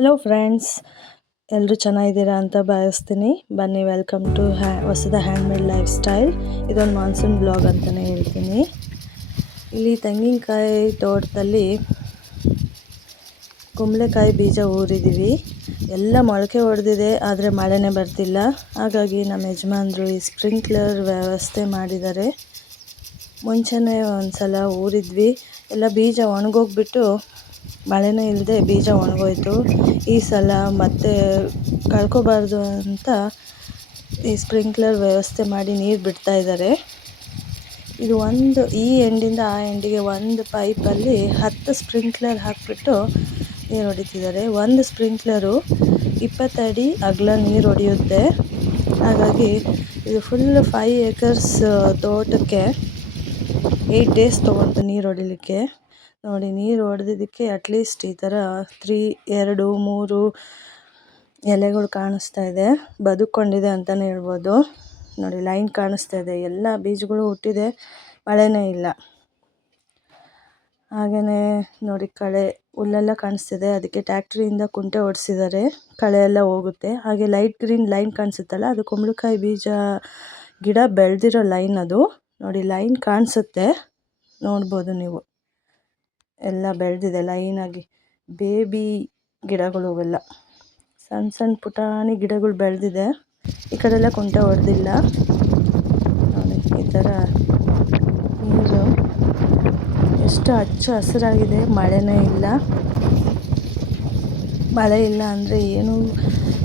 Hello friends, ಎಲ್ಲರೂ ಚೆನ್ನಾಗಿದ್ದೀರಾ ಅಂತ ಭಾವಿಸ್ತೀನಿ. ಬನ್ನಿ, ವೆಲ್ಕಮ್ ಟು ಹೊಸದ ಹ್ಯಾಂಡ್ಮೇಡ್ ಲೈಫ್ ಸ್ಟೈಲ್. ಇದೊಂದು ಮಾನ್ಸೂನ್ ಬ್ಲಾಗ್ ಅಂತಲೇ ಹೇಳ್ತೀನಿ. ಇಲ್ಲಿ ತೆಂಗಿನಕಾಯಿ ತೋಟದಲ್ಲಿ ಕುಂಬಳಕಾಯಿ ಬೀಜ ಊರಿದ್ದೀವಿ. ಎಲ್ಲ ಮೊಳಕೆ ಹೊಡೆದಿದೆ, ಆದರೆ ಮಳೆನೇ ಬರ್ತಿಲ್ಲ. ಹಾಗಾಗಿ ನಮ್ಮ ಯಜಮಾನರು ಈ ಸ್ಪ್ರಿಂಕ್ಲರ್ ವ್ಯವಸ್ಥೆ ಮಾಡಿದ್ದಾರೆ. ಮುಂಚೆನೇ ಒಂದು ಸಲ ಊರಿದ್ವಿ, ಎಲ್ಲ ಬೀಜ ಒಣಗೋಗ್ಬಿಟ್ಟು ಮಳೆನೇ ಇಲ್ಲದೆ ಬೀಜ ಒಣಗೋಯ್ತು. ಈ ಸಲ ಮತ್ತೆ ಕಳ್ಕೊಬಾರ್ದು ಅಂತ ಈ ಸ್ಪ್ರಿಂಕ್ಲರ್ ವ್ಯವಸ್ಥೆ ಮಾಡಿ ನೀರು ಬಿಡ್ತಾ ಇದ್ದಾರೆ. ಇದು ಈ ಎಂಡಿಂದ ಆ ಎಂಡಿಗೆ ಒಂದು ಪೈಪಲ್ಲಿ 10 ಸ್ಪ್ರಿಂಕ್ಲರ್ ಹಾಕಿಬಿಟ್ಟು ನೀರು ಹೊಡಿತಿದ್ದಾರೆ. ಒಂದು ಸ್ಪ್ರಿಂಕ್ಲರು 20 ಅಡಿ ಅಗಲ ನೀರು ಹೊಡೆಯುತ್ತೆ. ಹಾಗಾಗಿ ಇದು ಫುಲ್ 5 ಏಕರ್ಸ್ ತೋಟಕ್ಕೆ 8 ಡೇಸ್ ತೊಗೊಂತು ನೀರು ಹೊಡಿಲಿಕ್ಕೆ. ನೋಡಿ, ನೀರು ಹೊಡೆದಿದ್ದಕ್ಕೆ ಅಟ್ಲೀಸ್ಟ್ ಈ ಥರ 2-3 ಎಲೆಗಳು ಕಾಣಿಸ್ತಾ ಇದೆ. ಬದುಕೊಂಡಿದೆ ಅಂತಲೇ ಹೇಳ್ಬೋದು. ನೋಡಿ, ಲೈನ್ ಕಾಣಿಸ್ತಾ ಇದೆ. ಎಲ್ಲ ಬೀಜಗಳು ಹುಟ್ಟಿದೆ, ಮಳೆನೇ ಇಲ್ಲ. ಹಾಗೆಯೇ ನೋಡಿ, ಹುಲ್ಲೆಲ್ಲ ಕಾಣಿಸ್ತಿದೆ. ಅದಕ್ಕೆ ಟ್ಯಾಕ್ಟ್ರಿಯಿಂದ ಕುಂಟೆ ಹೊಡೆಸಿದ್ದಾರೆ, ಕಳೆ ಎಲ್ಲ ಹೋಗುತ್ತೆ. ಹಾಗೆ ಲೈಟ್ ಗ್ರೀನ್ ಲೈನ್ ಕಾಣಿಸುತ್ತಲ್ಲ, ಅದು ಕುಂಬಳಕಾಯಿ ಬೀಜ ಗಿಡ ಬೆಳೆದಿರೋ ಲೈನ್. ಅದು ನೋಡಿ, ಲೈನ್ ಕಾಣಿಸುತ್ತೆ, ನೋಡ್ಬೋದು ನೀವು. ಎಲ್ಲ ಬೆಳೆದಿದೆ ಲೈನಾಗಿ. ಬೇಬಿ ಗಿಡಗಳು ಅವೆಲ್ಲ ಸಣ್ಣ ಸಣ್ಣ ಪುಟಾಣಿ ಗಿಡಗಳು ಬೆಳೆದಿದೆ. ಈ ಕಡೆ ಎಲ್ಲ ಕುಂಟೆ ಹೊಡೆದಿಲ್ಲ. ನೋಡಿ, ಈ ಥರ ನೀರು ಎಷ್ಟು ಹಚ್ಚ ಹಸಿರಾಗಿದೆ. ಮಳೆನೇ ಇಲ್ಲ. ಮಳೆ ಇಲ್ಲ ಅಂದರೆ ಏನು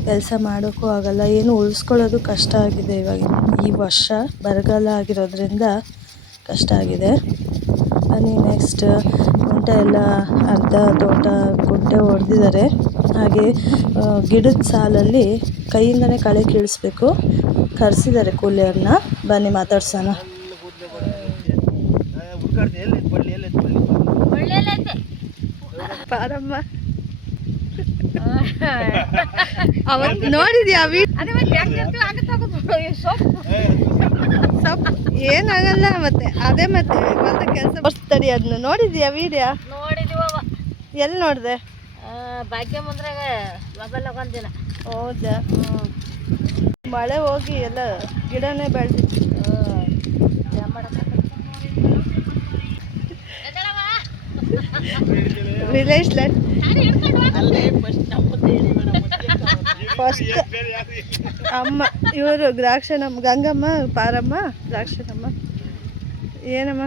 ಕೆಲಸ ಮಾಡೋಕ್ಕೂ ಆಗಲ್ಲ, ಏನು ಉಳಿಸ್ಕೊಳ್ಳೋದು ಕಷ್ಟ ಆಗಿದೆ. ಇವಾಗ ಈ ವರ್ಷ ಬರಗಾಲ ಆಗಿರೋದ್ರಿಂದ ಕಷ್ಟ ಆಗಿದೆ. ಬನ್ನಿ, ನೆಕ್ಸ್ಟ್ ಕುಂಟೆ ಎಲ್ಲ ಅರ್ಧ ತೋಟ ಕುಂಟೆ ಹೊಡೆದಿದ್ದಾರೆ. ಹಾಗೆ ಗಿಡದ ಸಾಲಲ್ಲಿ ಕೈಯಿಂದನೇ ಕಳೆ ಕೀಳಿಸ್ಬೇಕು. ಕರೆಸಿದ್ದಾರೆ ಕೂಲಿಯವ್ರನ್ನ. ಬನ್ನಿ ಮಾತಾಡ್ಸೋಣ. ಪಾರಮ್ಮ, ಅವತ್ತು ನೋಡಿದ್ಯಾ ಸೊಪ್ಪು ಏನಾಗಲ್ಲ. ಮತ್ತೆ ಅದೇ ಮತ್ತೆ ಕೆಲಸ ಬರ್ಸ್ತಡಿ. ಅದನ್ನ ನೋಡಿದ್ಯಾ ವಿಡಿಯೋ? ನೋಡಿದೀವವ. ಎಲ್ಲಿ ನೋಡಿದೆ? ಭಾಗ್ಯ ಮುಂದ್ರಾಗ ಮೊಬೈಲ್ ಒಂದಿನ. ಹೌದಾ? ಮಳೆ ಹೋಗಿ ಎಲ್ಲ ಗಿಡನೇ ಬೆಳೆದಿತ್ತು. ವಿಲೇಜ್ ಲೈಫ್ ಫಸ್ಟ್ ಅಮ್ಮ ಇವರು ದ್ರಾಕ್ಷಣಮ್ಮ, ಗಂಗಮ್ಮ, ಪಾರಮ್ಮ, ದ್ರಾಕ್ಷಣಮ್ಮ. ಏನಮ್ಮ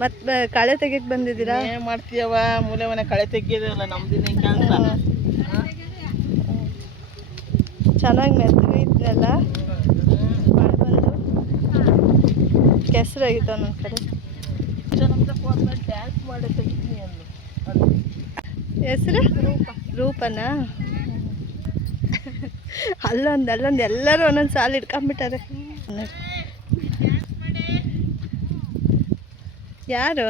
ಮತ್ತೆ ಕಳೆ ತೆಗಿಯಕ್ಕೆ ಬಂದಿದ್ದೀರಾ? ಏನು ಮಾಡ್ತೀಯವ? ಮೂಲೆ ಮನೆ ಕಳೆ ತೆಗಿಯೋದಲ್ಲ ನಮ್ದಿನ ಕೆಲಸ. ಚೆನ್ನಾಗಿ ಮೆತ್ತಗೈತಲ್ಲ, ಮಳೆ ಬಂದು ಕೆಸರಾಗಿತ್ತು ನನ್ನ ಕಡೆ. ಡ್ಯಾನ್ಸ್ ಮಾಡಿ ತೆಗಿತೀನಿ ಅಂದು. ಹೆಸರು ರೂಪನಾ? ಅಲ್ಲೊಂದು ಎಲ್ಲರೂ ಒಂದೊಂದು ಸಾಲು ಇಟ್ಕೊಂಡ್ಬಿಟ್ಟಾರೆ. ಯಾರು?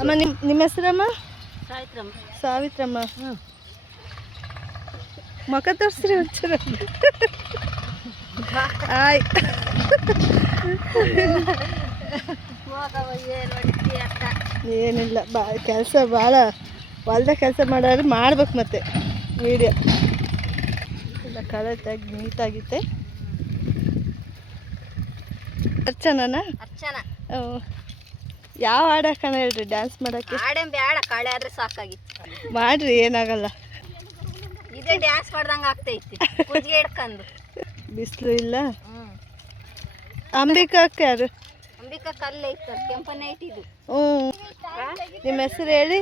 ಅಮ್ಮ, ನಿಮ್ಮ ಹೆಸರಮ್ಮ? ಸಾವಿತ್ರಮ್ಮ. ಮುಖ ತೋರಿಸ್ರಿ ಒಂಚೂರು. ಆಯ್, ಏನಿಲ್ಲ, ಕೆಲಸ ಭಾಳ ಹೊಲ್ದ ಕೆಲಸ ಮಾಡೋರು ಮಾಡ್ಬೇಕು. ಮತ್ತೆ ವಿಡಿಯೋ ಎಲ್ಲ ಕಳೆ ತೆಗ್ದು ನೀಟಾಗಿತ್ತೆ. ಅರ್ಚನಾ? ಅರ್ಚನಾ. ಯಾವ ಹಾಡು ಹಾಕೋಣ ಹೇಳ್ರಿ ಡ್ಯಾನ್ಸ್ ಮಾಡೋಕ್ಕೆ? ಹಾಡೇಂ ಬೇಡ, ಕಳೆ ಆದ್ರೆ ಸಾಕಾಗಿತ್ತು. ಮಾಡ್ರಿ, ಏನಾಗಲ್ಲ. ಇದೇ ಡ್ಯಾನ್ಸ್ ಮಾಡ್ದಂಗೆ ಆಗ್ತೈತಿ, ಕುಜ್ಗೆ ಹಿಡ್ಕೊಂಡು. ಬಿಸಿಲು ಇಲ್ಲ. ಅಂಬಿಕಾ ಅಕ್ಕ ಯಾರು? ಅಂಬಿಕಾ ಕಲ್ಲೆ ಇತ್ತು, ಕೆಂಪನ್ನೇ ಇಟ್ಟಿದ್ದು. ನಿಮ್ಮ ಹೆಸರು ಹೇಳಿ.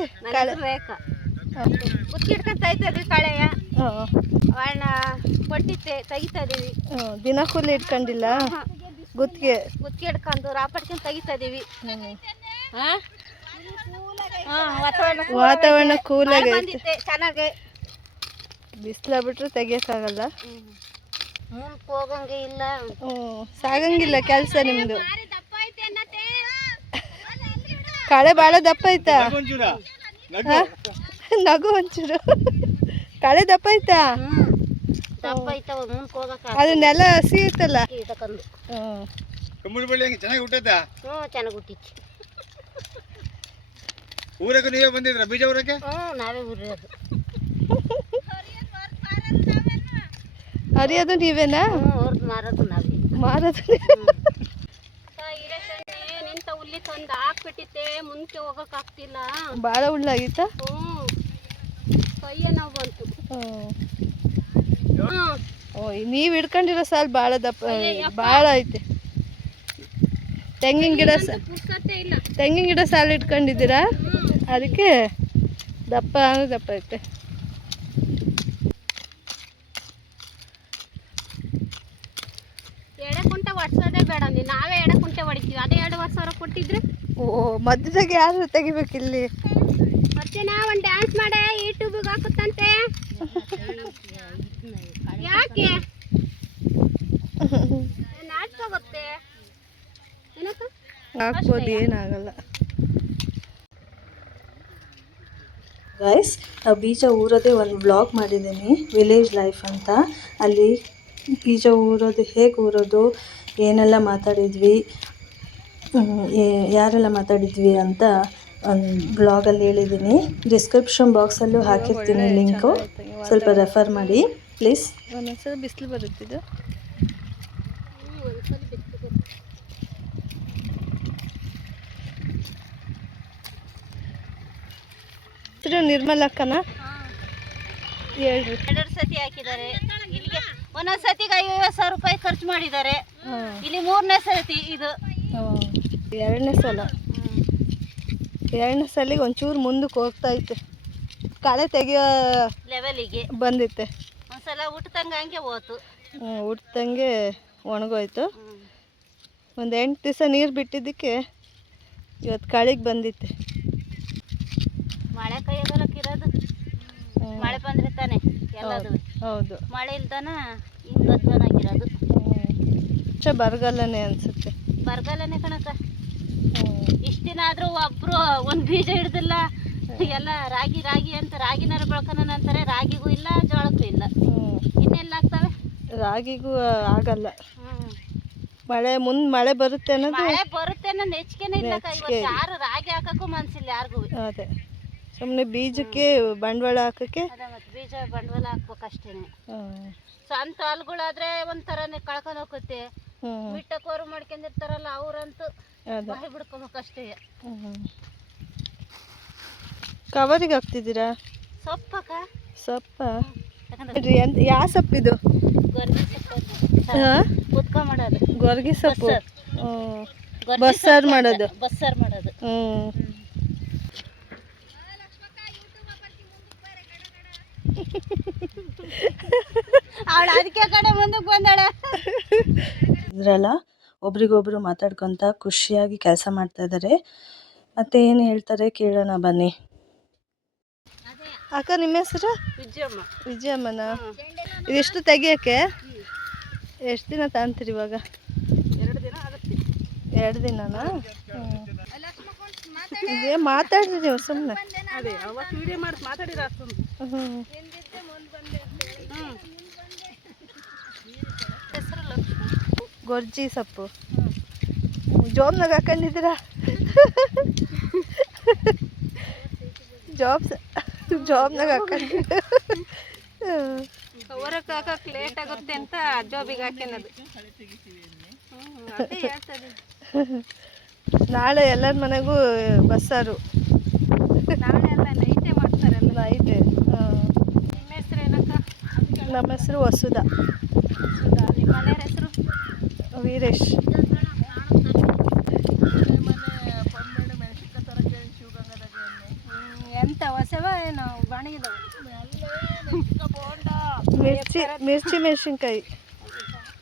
ರೇಖಾ. ಕುಜ್ಗೆ ಹಿಡ್ಕೊಂಡು ತೆಗಿತಾ ಇದ್ವಿ ಕಳೆಯ. ಅವನ್ನ ಕೊಟ್ಟಿತ್ತೆ, ತೆಗಿತಾ ಇದೀವಿ. ದಿನ ಕೂಲಿ ಇಟ್ಕೊಂಡಿಲ್ಲ, ಗುತ್ತಿಗೆ ಹಿಡ್ಕೊಂಡು ರಾಪಡ್ಕೊಂಡು ತೆಗಿತಾ ಇದೀವಿ. ವಾತಾವರಣ ಕೂಲಾಗಿ ಚೆನ್ನಾಗಿ. ಬಿಸಿಲ ಬಿಟ್ರೆ ತೆಗಿಯಕ್ಕಾಗಲ್ಲ. ಮುಂದಕ್ಕೆ ಹೋಗಂಗೆ ಇಲ್ಲ. ಸಾಗಂಗಿಲ್ಲ ಕೆಲಸ ನಿಮ್ದು. ಕಳೆ ಭಾಳ ದಪ್ಪ ಐತಾ? ನಗು ಒಂಚೂರು. ಕಳೆ ದಪ್ಪ ಐತಾ? ದಪ್ಪ ಐತವ, ಮುಂದಕ್ಕೆ ಹೋಗಕ್ಕೆ. ಅದನ್ನೆಲ್ಲ ಹಸಿ ಐತಲ್ಲ. ಕಮ್ಮುಳಿ ಬಳ್ಳಿ ಹಂಗೆ ಚೆನ್ನಾಗಿ ಹುಟ್ಟೈತಾ? ಹ್ಞೂ ಚೆನ್ನಾಗಿ ಹುಟ್ಟಿತ್ತು. ಊರಕ್ಕೆ ನೀವೇ ಬಂದಿದ್ರ ಬೀಜ ಊರಕ್ಕೆ? ಹ್ಞೂ ನಾವೇ ಊರಿರೋದು. ಹರಿಯೋದು ನೀವೇನಾ? ಹ್ಞೂ ಅವ್ರದ್ದು ಮಾರೋದು ನಾವೇ. ಮಾರೋದು ನಿಂತ ಹುಲ್ಲಿ ತಂದು ಹಾಕ್ಬಿಟ್ಟಿತ್ತೆ, ಮುಂದಕ್ಕೆ ಹೋಗೋಕ್ಕಾಗ್ತಿಲ್ಲ. ಭಾಳ ಉಳ್ಳಾಗಿತ್ತಾ? ಹ್ಞೂ ಕೈಯ ನಾವು ಬಂತು. ಓ ನೀವು ಹಿಡ್ಕೊಂಡಿರೋ ಸಾಲು ಭಾಳ ದಪ್ಪ ಭಾಳ ಐತೆ. ತೆಂಗಿನ ಗಿಡ ಪುರ್ಸತ್ತೆ ಇಲ್ಲ. ತೆಂಗಿನ ಗಿಡ ಸಾಲು ಇಟ್ಕೊಂಡಿದ್ದೀರಾ, ಅದಕ್ಕೆ ದಪ್ಪ ಅಂದ್ರೆ ದಪ್ಪ ಐತೆ. ಎಡೆ ಕುಂಟೆ ಹೊಡ್ಸೋದೇ ಬೇಡ, ನಾವೇ ಎಡೆ ಕುಂಟೆ ಹೊಡಿತೀವಿ. ಅದೇ 2,000 ಕೊಟ್ಟಿದ್ರೆ ಓ ಮಧ್ಯದಾಗ ಯಾರು ತೆಗಿಬೇಕಿಲ್ಲಿ? ಮತ್ತೆ ಒಂದು ಡ್ಯಾನ್ಸ್ ಮಾಡೇ ಯೂಟ್ಯೂಬಿಗೆ ಹಾಕುತ್ತಂತೆ. ಯಾಕೆ ನಾಟಕ ಗೊತ್ತೇ ಏನಕ್ಕ? ಹಾಕ್ಬೋದು, ಏನಾಗಲ್ಲ. ಗೈಸ್, ನಾವು ಬೀಜ ಊರೋದೇ ಒಂದು ವ್ಲಾಗ್ ಮಾಡಿದ್ದೀನಿ, ವಿಲೇಜ್ ಲೈಫ್ ಅಂತ. ಅಲ್ಲಿ ಬೀಜ ಊರೋದು, ಹೇಗೆ ಊರೋದು, ಏನೆಲ್ಲ ಮಾತಾಡಿದ್ವಿ, ಯಾರೆಲ್ಲ ಮಾತಾಡಿದ್ವಿ ಅಂತ ಒಂದು ಬ್ಲಾಗಲ್ಲಿ ಹೇಳಿದ್ದೀನಿ. ಡಿಸ್ಕ್ರಿಪ್ಷನ್ ಬಾಕ್ಸಲ್ಲೂ ಹಾಕಿರ್ತೀನಿ ಲಿಂಕು, ಸ್ವಲ್ಪ ರೆಫರ್ ಮಾಡಿ ಪ್ಲೀಸ್. ಒಂದೊಂದ್ಸಲ ಬಿಸಿಲು ಬರುತ್ತಿದ್ದು. ನಿರ್ಮಲಕ್ಕನ ಹೇಳ್ರಿ. 2 ಸತಿ ಹಾಕಿದ್ದಾರೆ. ಇಲ್ಲಿಗೆ ಒಂದೊಂದು ಸತಿಗೆ 50,000 ರೂಪಾಯಿ ಖರ್ಚು ಮಾಡಿದ್ದಾರೆ. ಇಲ್ಲಿ 3ನೇ ಸತಿ ಇದು. 2ನೇ ಸಲ. 2ನೇ ಸಲಿಗೆ ಒಂಚೂರು ಮುಂದಕ್ಕೆ ಹೋಗ್ತಾ ಐತೆ, ಕಳೆ ತೆಗಿಯೋ ಲೆವೆಲಿಗೆ ಬಂದಿತ್ತೆ. ಒಂದ್ಸಲ ಹುಟ್ಟದಂಗೆ ಹಂಗೆ ಹೋತು. ಹುಟ್ಟದಂಗೆ ಒಣಗೋಯ್ತು. ಒಂದು 8 ದಿವಸ ನೀರು ಬಿಟ್ಟಿದ್ದಕ್ಕೆ ಇವತ್ತು ಕಳೆಗೆ ಬಂದಿತ್ತೆ. ಮಳೆ ಕೈಯಾಗಲಕ್ಕಿರೋದು, ಮಳೆ ಬಂದರೆ ತಾನೆ ಎಲ್ಲದು. ಹೌದು, ಮಳೆ ಇಲ್ದಾನ ಹಿಂಗೆ ಅಧ್ವಾನಾಗಿರೋದು. ಬರಗಾಲನೇ ಅನ್ಸುತ್ತೆ. ಬರಗಾಲನೇ ಕಣಕ್ಕ. ಇಷ್ಟು ದಿನ ಆದರೂ ಒಬ್ಬರು ಒಂದು ಬೀಜ ಹಿಡ್ದಿಲ್ಲ. ಎಲ್ಲ ರಾಗಿ ರಾಗಿ ಅಂತ ರಾಗಿನಾರ ಬೆಳ್ಕೊನ ಅಂತಾರೆ. ರಾಗಿಗೂ ಇಲ್ಲ, ಜೋಳಕ್ಕೂ ಇಲ್ಲ. ಇನ್ನೆಲ್ಲ ಆಗ್ತವೆ? ರಾಗಿಗೂ ಆಗಲ್ಲ. ಮಳೆ ಬರುತ್ತೆ ಅನ್ನೋದು. ಮಳೆ ಬರುತ್ತೆ ಅನ್ನೋ ನೆಚ್ಚಿಗೆನೇ ಇಲ್ಲ. ಯಾರು ರಾಗಿ ಹಾಕಕ್ಕೂ ಮನ್ಸಿಲ್ಲ ಯಾರಿಗೂ. ಅದೇ, ಸುಮ್ಮನೆ ಬೀಜಕ್ಕೆ ಬಂಡವಾಳ ಹಾಕಕ್ಕೆ. ಅದೇ ಮತ್ತೆ ಬೀಜ ಬಂಡವಾಳ ಹಾಕ್ಬೇಕಷ್ಟೇನೆ. ಸ್ವಂತ ಹೊಲ್ಗಳಾದ್ರೆ ಒಂಥರನೇ ಕಳ್ಕೊಂಡು ಹೋಗುತ್ತೆ. ಮಿಟ್ಟಕೋರು ಮಾಡ್ಕೊಂಡಿರ್ತಾರಲ್ಲ ಅವ್ರಂತೂ ಬಾಯಿ ಬಿಡ್ಕೊಬೇಕಷ್ಟೇ. ಕವರಿಗೆ ಹಾಕ್ತಿದ್ದೀರಾ ಸೊಪ್ಪಕ್ಕ? ಸೊಪ್ಪ ಯಾವ ಸೊಪ್ಪಿದು? ಗೊರ್ಗಿ ಸೊಪ್ಪು ಕುತ್ಕ ಮಾಡೋದು. ಗೊರ್ಗಿ ಸೊಪ್ಪು ಬಸ್ಸಾರು ಮಾಡೋದು. ಬಸ್ಸಾರು ಮಾಡೋದು. ಅವಳು ಅದಕ್ಕೆ ಕಡೆ ಮುಂದಕ್ಕೆ ಬಂದಾಳ. ಇದ್ರಲ್ಲ ಒಬ್ರಿಗೊಬ್ರು ಮಾತಾಡ್ಕೊತ ಖುಷಿಯಾಗಿ ಕೆಲಸ ಮಾಡ್ತಾ ಇದ್ದಾರೆ. ಮತ್ತೆ ಏನು ಹೇಳ್ತಾರೆ ಕೇಳೋಣ ಬನ್ನಿ. ಅಕ್ಕ, ನಿಮ್ಮ ಹೆಸರು? ವಿಜಯಮ್ಮ. ವಿಜಯಮ್ಮನ? ಇದಿಷ್ಟು ತೆಗಿಯೋಕ್ಕೆ ಎಷ್ಟು ದಿನ ತಗೊಂತೀರಿ ಇವಾಗ? 2 ದಿನ ಆಗುತ್ತೆ. 2 ದಿನನಾ? ಇದೇ ಮಾತಾಡ್ರಿ ನೀವು ಸುಮ್ಮನೆ. ಅದೇ ಅವತ್ತು ವಿಡಿಯೋ ಮಾಡಿ ಮಾತಾಡಿರ ಅಷ್ಟೊಂದು. ಹೆಸರು ಲಕ್ಷ್ಮಿ. ಗೊರ್ಜಿ ಸೊಪ್ಪು ಜೋಬ್ನಾಗ ಹಾಕೊಂಡಿದ್ದೀರಾ? ಜಾಬ್ನಾಗ ಹಾಕೊಂಡು ಹೊರಕ್ಕೆ ಹಾಕಕ್ಕೆ ಲೇಟ್ ಆಗುತ್ತೆ ಅಂತ ಜಾಬಿಗೆ ಹಾಕ್ಯನದು. ಅದೇ ಹೇಳ್ತದೆ. ನಾಳೆ ಎಲ್ಲರ ಮನೆಗೂ ಬಸ್ಸಾರು. ನಾಳೆ ಎಲ್ಲ ನೈಟೇ ಮಾಡ್ತಾರಲ್ಲ. ನೈಟೇ. ನಿಮ್ಮ ಹೆಸರು ಏನಕ್ಕ? ನಮ್ಮ ಹೆಸರು ವಸುಧಾ. ನಿಮ್ಮ ಮನೆಯವ್ರ ಹೆಸರು? ವೀರೇಶ್. ಎಂತ ಹೊಸವ ಏನು ಬಾಣಿಗಿದವ?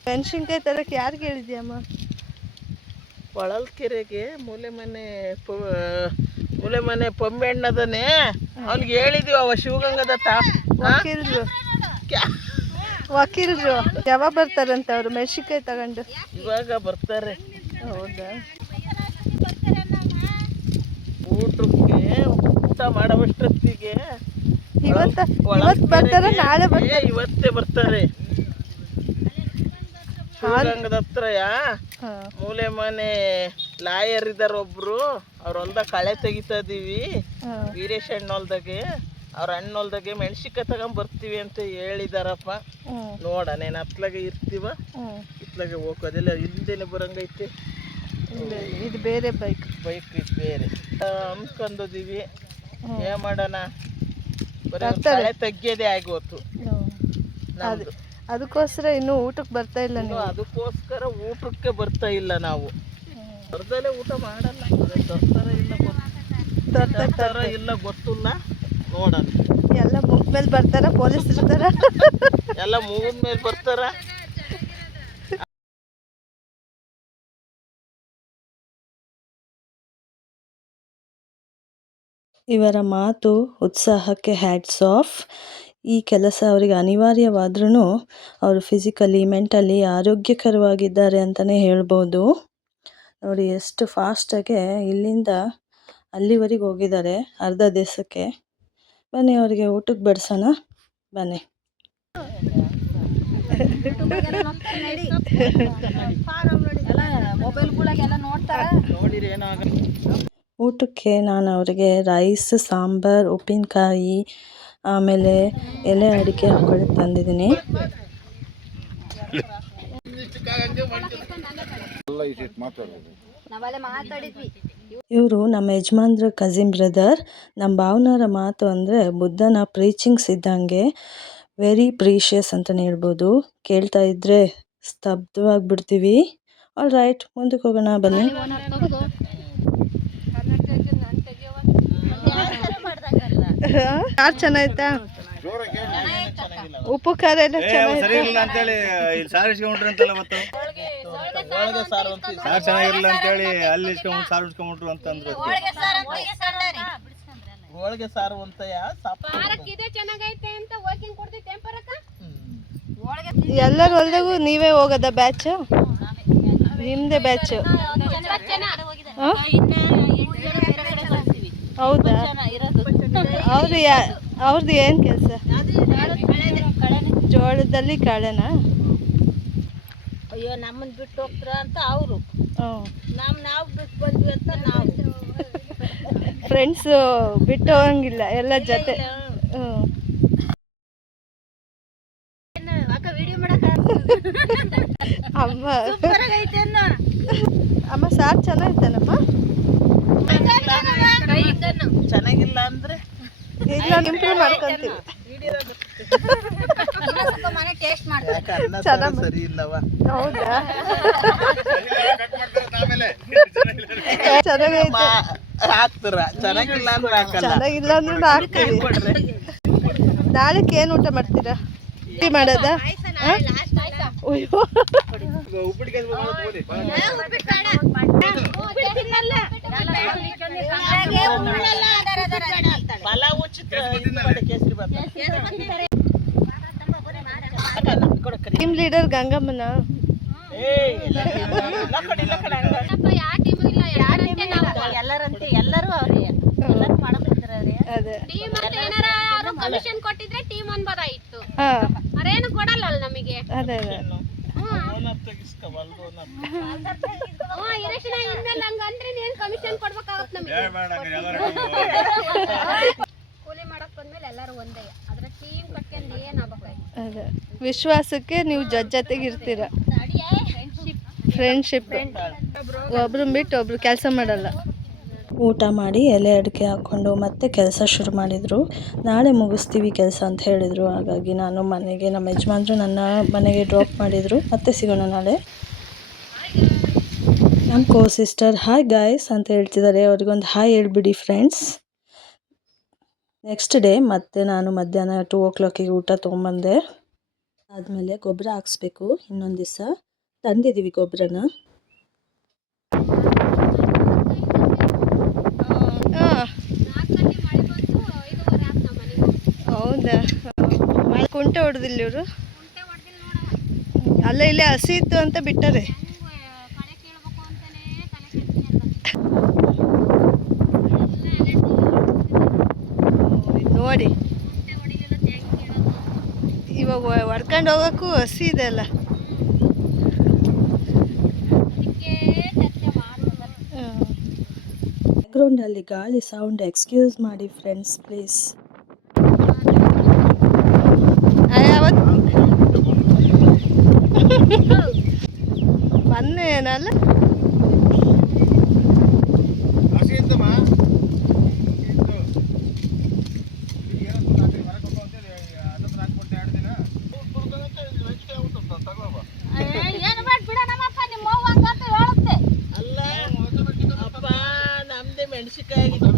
ಮೆಣಸಿನ್ಕಾಯಿ ತರಕ್ಕೆ ಯಾರಿಗೆ ಹೇಳಿದ್ಯಮ್ಮ? ಹೊಳಲ್ಕೆರೆಗೆ ಮೂಲೆ ಮನೆ ಪೊಂಬೆಣ್ಣದನೇ ಅವ್ನಿಗೆ ಹೇಳಿದ್ವಿ. ಅವ ಶಿವಗಂಗದತ್ತ ವಕೀಲ್ರು ಯಾವಾಗ ಬರ್ತಾರಂತ ಅವರು ಮೆಣಸಿನ್ಕಾಯಿ ತಗೊಂಡು? ಇವಾಗ ಬರ್ತಾರೆ. ಹೌದಾ? ಊಟಕ್ಕೆ ಊಟ ಮಾಡೋವಷ್ಟೊತ್ತಿಗೆ ಇವತ್ತು ಬರ್ತಾರೆ, ನಾಳೆ ಬರ್ತಾರೆ? ಇವತ್ತೇ ಬರ್ತಾರೆ. ಶಿವಗಂಗದ ಹತ್ರ ಮೂಲೆ ಮನೆ ಲಾಯರ್ ಇದಾರ ಒಬ್ರು, ಅವ್ರ ಹೊಲ್ದಾಗ ಕಳೆ ತೆಗಿತಾ ಇದೀವಿ. ವೀರೇಶ್ ಅಣ್ಣ ಹೊಲ್ದಾಗೆ, ಅವ್ರ ಅಣ್ಣ ಹೊಲ್ದಾಗೆ ಮೆಣಸಿನ್ಕಾಯಿ ತಗೊಂಡ್ ಬರ್ತೀವಿ ಅಂತ ಹೇಳಿದಾರಪ್ಪ. ನೋಡನೇನು ಹತ್ಲಾಗೆ ಇರ್ತೀವ, ಇತ್ಲಾಗೆ ಹೋಗೋದಿಲ್ಲ. ಹಿಂದೆನೆ ಬರಂಗೈತಿ. ಇದು ಬೇರೆ ಬೈಕ್ ಇದು ಬೇರೆ ಅನ್ಕೊಂಡಿದೀವಿ. ಏನ್ ಮಾಡೋಣ, ಬರೀ ಕಳೆ ತೆಗಿಯೋದೇ ಆಗೋತು ನಮ್ದು. ಅದಕ್ಕೋಸ್ಕರ ಇನ್ನೂ ಊಟಕ್ಕೆ ಬರ್ತಾ ಇಲ್ಲ ನೀವು? ಅದಕ್ಕೋಸ್ಕರ ಊಟಕ್ಕೆ ಬರ್ತಾ ಇಲ್ಲ ನಾವು. ಬರ್ದಲ್ಲೇ ಊಟ ಮಾಡಲ್ಲ. ತರ್ತಾರ ಇಲ್ಲ ಗೊತ್ತಿಲ್ಲ, ನೋಡೋಣ. ಎಲ್ಲ ಮುಗ್ ಮೇಲೆ ಬರ್ತಾರ, ಪೊಲೀಸ್ ಇರ್ತಾರ. ಎಲ್ಲ ಮುಗಿದ ಮೇಲೆ ಬರ್ತಾರ. ಇವರ ಮಾತು ಉತ್ಸಾಹಕ್ಕೆ ಹ್ಯಾಟ್ಸ್ ಆಫ್. ಈ ಕೆಲಸ ಅವರಿಗೆ ಅನಿವಾರ್ಯವಾದ್ರೂ ಅವರು ಫಿಸಿಕಲಿ ಮೆಂಟಲಿ ಆರೋಗ್ಯಕರವಾಗಿದ್ದಾರೆ ಅಂತಲೇ ಹೇಳ್ಬೋದು. ನೋಡಿ ಎಷ್ಟು ಫಾಸ್ಟಾಗೆ ಇಲ್ಲಿಂದ ಅಲ್ಲಿವರೆಗೆ ಹೋಗಿದ್ದಾರೆ, ಅರ್ಧ ದಿವಸಕ್ಕೆ. ಬನ್ನಿ ಅವರಿಗೆ ಊಟಕ್ಕೆ ಬಡಿಸೋಣ, ಬನ್ನಿ. ಊಟಕ್ಕೆ ನಾನು ಅವರಿಗೆ ರೈಸ್, ಸಾಂಬಾರ್, ಉಪ್ಪಿನಕಾಯಿ, ಆಮೇಲೆ ಎಲೆ ಅಡಿಕೆ ಹಾಕೊಳ್ಳಿ ತಂದಿದ್ದೀನಿ. ಇವರು ನಮ್ಮ ಯಜಮಾನ್ರ ಕಸಿನ್ ಬ್ರದರ್. ನಮ್ಮ ಭಾವನವರ ಮಾತು ಅಂದರೆ ಬುದ್ಧನ ಪ್ರೀಚಿಂಗ್ಸ್ ಇದ್ದಂಗೆ, ವೆರಿ ಪ್ರೀಷಿಯಸ್ ಅಂತಲೇ ಹೇಳ್ಬೋದು. ಕೇಳ್ತಾ ಇದ್ದರೆ ಸ್ತಬ್ಧವಾಗಿಬಿಡ್ತೀವಿ. ಆಲ್ ರೈಟ್, ಮುಂದಕ್ಕೆ ಹೋಗೋಣ ಬನ್ನಿ. ಯಾರು ಚೆನ್ನಾಯ್ತಾ? ಉಪ್ಪು ಖಾರ ಎಲ್ಲ ಸರಿಯಿಲ್ಲ ಅಂತೇಳಿ ಇಲ್ಲಿ ಸಾರು ಇಸ್ಕೊಂಡ್ಬಿಟ್ರು ಅಂತಲ್ಲ. ಮತ್ತು ಸಾರು ಚೆನ್ನಾಗಿರಲಿಲ್ಲ ಅಂತೇಳಿ ಅಲ್ಲಿ ಇಸ್ಕೊಂಡ್ಬಿಟ್ಟು ಸಾರು ಇಸ್ಕೊಂಡ್ಬಿಟ್ರು ಅಂತಂದ್ರು. ಹೋಳಿಗೆ ಸಾರು ಅಂತ ಎಲ್ಲರ ಹೊಲ್ದಾಗೂ ನೀವೇ ಹೋಗೋದ ಬ್ಯಾಚ್? ನಿಮ್ದೇ ಬ್ಯಾಚ್? ಹೌದಾ? ಅವ್ರದ್ದು ಏನು ಕೆಲಸ? ಜೋಳದಲ್ಲಿ ಕಳೆನಾ? ಅಯ್ಯೋ ನಮ್ಮನ್ನ ಬಿಟ್ಟು ಹೋಗ್ತಾರ ಅಂತ ಅವರು, ನಾವು ಬಿಟ್ಟು ಬಂದ್ವಿ ಅಂತ ನಾವು. ಫ್ರೆಂಡ್ಸ್ ಬಿಟ್ಟು ಹೋಗಂಗಿಲ್ಲ, ಎಲ್ಲ ಜೊತೆ. ಅಮ್ಮ ಅಮ್ಮ ಸಾರು ಚೆನ್ನಾಗಿತ್ತೇನಮ್ಮ? ಚೆನ್ನಾಗಿಲ್ಲ ಅಂದ್ರೆ ಇಲ್ಲ, ಇಂಪ್ರೂವ್ ಮಾಡ್ಕೊಂತೀವಿ. ಸರಿ ಇಲ್ಲವ? ಹೌದಾ? ಹಾಕ್ತಾರ, ಚೆನ್ನಾಗಿಲ್ಲ ಅಂದ್ರೆ ಹಾಕಲ್ಲ. ಚೆನ್ನಾಗಿಲ್ಲ ಅಂದ್ರೆ ಹಾಕ್ತೀವಿ. ನಾಳೆಗೆ ಏನು ಊಟ ಮಾಡ್ತೀರಾ? ಟೀ ಮಾಡೋದ? Team leader ಗಂಗಮ್ಮನ. ಎಲ್ಲರಂತೆ ಎಲ್ಲರೂ ಅವ್ರಿ, ಎಲ್ಲರೂ ಮಾಡಬೇಕ್ರಿ. ಅದೇ ಕಮಿಷನ್ ಕೊಟ್ಟಿದ್ರೆ ಟೀಮ್ ಅನ್ಬೋದಾಗಿತ್ತು. ಅರೇನು ಕೊಡಲ್ಲ ನಮಗೆ. ಅದೇ ಅದೇ ಕಮಿಷನ್ ಕೊಡ್ಬೇಕಾಗತ್ತೆ ನಮಗೆ. ಕೂಲಿ ಮಾಡಕ್ ಬಂದ್ಮೇಲೆ ಎಲ್ಲರೂ ಒಂದೇ, ಅದ್ರ ಟೀಮ್ ಕಟ್ಕೊಂಡು ಏನ್ ಆಗ್ಬೇಕಾಯ್ತು. ಅದೇ ವಿಶ್ವಾಸಕ್ಕೆ ನೀವು ಜೊತೆಗೆ ಇರ್ತೀರ. ಫ್ರೆಂಡ್ಶಿಪ್. ಒಬ್ರು ಬಿಟ್ಟು ಒಬ್ರು ಕೆಲಸ ಮಾಡಲ್ಲ. ಊಟ ಮಾಡಿ ಎಲೆ ಅಡಿಕೆ ಹಾಕ್ಕೊಂಡು ಮತ್ತೆ ಕೆಲಸ ಶುರು ಮಾಡಿದರು. ನಾಳೆ ಮುಗಿಸ್ತೀವಿ ಕೆಲಸ ಅಂತ ಹೇಳಿದರು. ಹಾಗಾಗಿ ನಾನು ಮನೆಗೆ, ನಮ್ಮ ಯಜಮಾನ್ರು ನನ್ನ ಮನೆಗೆ ಡ್ರಾಪ್ ಮಾಡಿದರು. ಮತ್ತೆ ಸಿಗೋಣ ನಾಳೆ. ನಮ್ಮ ಸಿಸ್ಟರ್ ಹಾಯ್ ಗಾಯ್ಸ್ ಅಂತ ಹೇಳ್ತಿದ್ದಾರೆ. ಅವ್ರಿಗೊಂದು ಹಾಯ್ ಹೇಳ್ಬಿಡಿ ಫ್ರೆಂಡ್ಸ್. ನೆಕ್ಸ್ಟ್ ಡೇ ಮತ್ತೆ ನಾನು ಮಧ್ಯಾಹ್ನ 2 o'clock ಊಟ ತೊಗೊಂಬಂದೆ. ಆದಮೇಲೆ ಗೊಬ್ಬರ ಹಾಕ್ಸ್ಬೇಕು. ಇನ್ನೊಂದು ದಿವಸ ತಂದಿದ್ದೀವಿ ಗೊಬ್ಬರನ. ಹೌದಾ? ಕುಂಟೆ ಹೊಡೆದಿಲ್ಲ ಇವರು? ಅಲ್ಲ, ಇಲ್ಲೇ ಹಸಿ ಇತ್ತು ಅಂತ ಬಿಟ್ಟರೆ. ನೋಡಿ ಇವಾಗ ಹೊಡ್ಕೊಂಡು ಹೋಗೋಕ್ಕೂ ಹಸಿ ಇದೆ ಅಲ್ಲ. ಬ್ಯಾಕ್ಗ್ರೌಂಡಲ್ಲಿ ಗಾಳಿ ಸೌಂಡ್ ಎಕ್ಸ್ಕ್ಯೂಸ್ ಮಾಡಿ ಫ್ರೆಂಡ್ಸ್ ಪ್ಲೀಸ್. ಮೊನ್ನೆ ಏನಲ್ಲ ಏನು ಮಾಡಿ ಬಿಡ ನಮ್ಮಪ್ಪ ನಿಮ್ಮ ಅವ್ವ ಹಂಗಂತ ಹೇಳುತ್ತೆ. ಅಲ್ಲ ಅಪ್ಪ ನಮ್ದೇ ಮೆಣಸಿಕಾಯಿ ಆಗಿತ್ತು.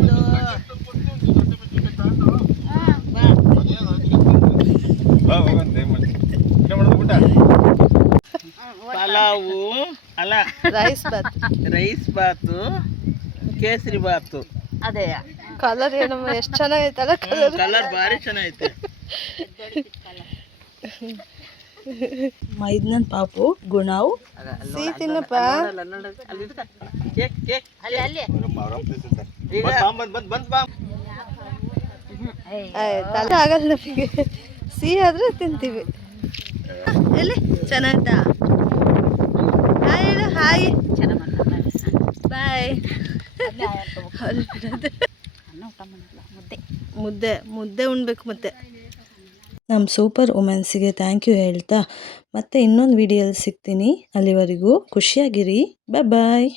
ಪಲಾವು ಅಲ್ಲ ರೈಸ್ ಬಾತು ಕೇಸರಿ ಬಾತು. ಅದೇ ಕಲರ್ ಏನಮ್ಮ ಎಷ್ಟು ಚೆನ್ನಾಗೈತಲ್ಲ ಕಲರ್. ಕಲರ್ ಭಾರಿ ಚೆನ್ನಾಗೈತೆ. ಮೈದ್ನನ್ ಪಾಪು ಗುಣವು ಸಿಹಿ ತಿನ್ನಪ್ಪ. ಕೇಕ್ ಕೇಕ್ ಅಲ್ಲಿ ಅಲ್ಲಿ ಈಗ ತಲೆ ಆಗಲ್ಲ ನಮಗೆ, ಸಿಹಿ ಆದ್ರೆ ತಿಂತೀವಿ. ಎಲ್ಲಿ ಚೆನ್ನಾಯ್ತಾ? ಹಾಯ್ ಹೇಳು ಹಾಯ್. ಬಾಯ್. ಮುದ್ದೆ ಮುದ್ದೆ ಉಣ್ಬೇಕು ಮತ್ತೆ. ನಮ್ಮ ಸೂಪರ್ ವುಮೆನ್ಸಿಗೆ ಥ್ಯಾಂಕ್ ಯು ಹೇಳ್ತಾ ಮತ್ತೆ ಇನ್ನೊಂದು ವಿಡಿಯೋಲಿ ಸಿಗ್ತೀನಿ. ಅಲ್ಲಿವರೆಗೂ ಖುಷಿಯಾಗಿರಿ. ಬಾಯ್ ಬಾಯ್.